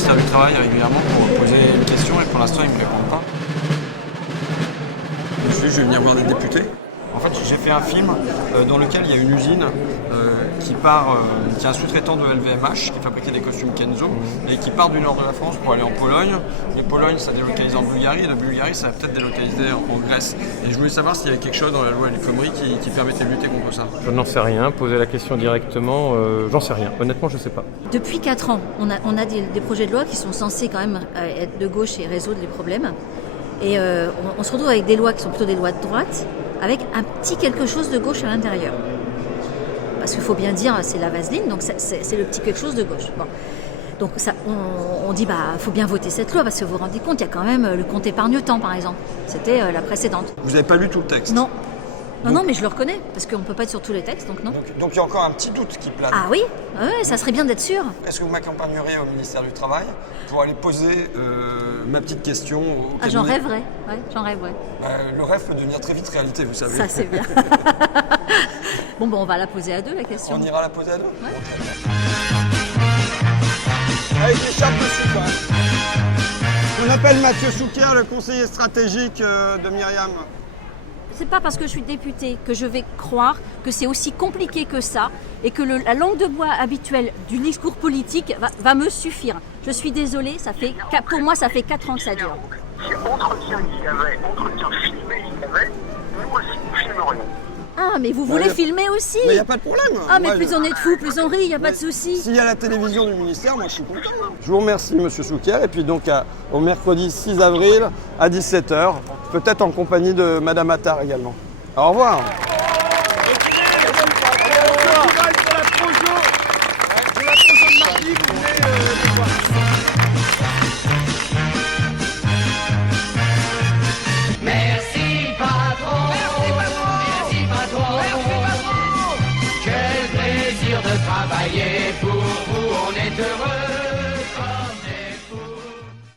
ministère du Travail régulièrement pour poser une question et pour l'instant ils ne me répondent pas. Je me suis dit je vais venir voir des députés. En fait j'ai fait un film dans lequel il y a une usine qui est un sous-traitant de LVMH qui fabriquait des costumes Kenzo et qui part du nord de la France pour aller en Pologne. Et Pologne ça délocalise en Bulgarie et de Bulgarie ça va peut-être délocaliser en Grèce. Et je voulais savoir s'il y avait quelque chose dans la loi El Khomri qui permettait de lutter contre ça. Je n'en sais rien, poser la question directement, j'en sais rien. Honnêtement, je ne sais pas. Depuis 4 ans, on a des projets de loi qui sont censés quand même être de gauche et résoudre les problèmes. Et on se retrouve avec des lois qui sont plutôt des lois de droite, avec un petit quelque chose de gauche à l'intérieur. Parce qu'il faut bien dire, c'est la vaseline, donc c'est le petit quelque chose de gauche. Bon. Donc ça, on dit, faut bien voter cette loi, parce que vous vous rendez compte, il y a quand même le compte épargne-temps, par exemple. C'était la précédente. Vous n'avez pas lu tout le texte? Non. Non, mais je le reconnais, parce qu'on ne peut pas être sur tous les textes, donc non. Donc il y a encore un petit doute qui plane. Ah oui, ouais, ça serait bien d'être sûr. Est-ce que vous m'accompagnerez au ministère du Travail pour aller poser ma petite question au cabinet? J'en rêverais, ouais, j'en rêverais. Le rêve peut devenir très vite réalité, vous savez. Ça, c'est bien. Bon, on va la poser à deux, la question. On ira la poser à deux? Ouais. Avec l'écharpe dessus, quand même. Je m'appelle Mathieu Souquier, le conseiller stratégique de Myriam. C'est pas parce que je suis députée que je vais croire que c'est aussi compliqué que ça et que la langue de bois habituelle du discours politique va me suffire. Je suis désolée, pour moi ça fait 4 ans que ça dure. Si entretien filmé il y avait, nous aussi nous filmerions. Ah, mais vous voulez filmer aussi? Mais il n'y a pas de problème. Ah, mais plus on est de fous, plus on rit, il n'y a pas de souci. S'il y a la télévision du ministère, moi je suis content. Je vous remercie, monsieur Souquier. Et puis donc au mercredi 6 avril à 17h, peut-être en compagnie de madame Attard également. Au revoir.